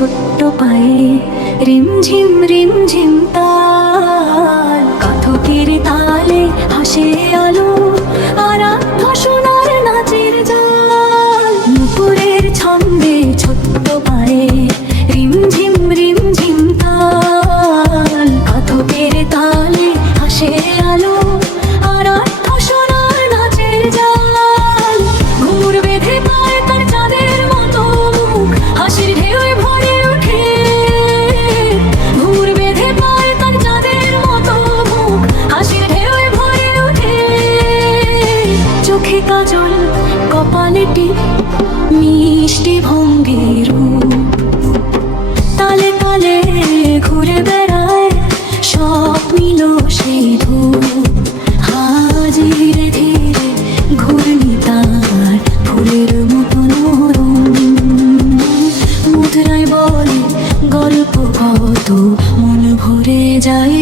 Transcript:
ছোট্ট পায়ে রিমঝিম তাল, কথকের তালে হাসে আলো আরাধ্য সোনার নাচের জাল। নুপুরের ছন্দে ছোট্ট পায়ে রিমঝিম তাল, কথকের তালে হাসে আলো আরাধ্য সোনার নাচের জাল। ঘুঙুর বেঁধে পায় তার চাঁদের মতো মুখ, হাসির ঢেউয়ে ভরে ওঠে। ঘুঙুর বেঁধে পায় তার চাঁদের মতো মুখ, হাসির ঢেউয়ে ভরে ওঠে। চোখে কাজল, কপালে টিপ, মিষ্টি ভঙ্গির রূপ, তালে তালে ঘুরে বেড়ায় স্বপ্নিল সেই ধূপ। হাজিরে ধীরে ঘূর্ণি তার ফুলের মতো নরম, মুদ্রায় বলে গল্প কত, মন ভরে যায়।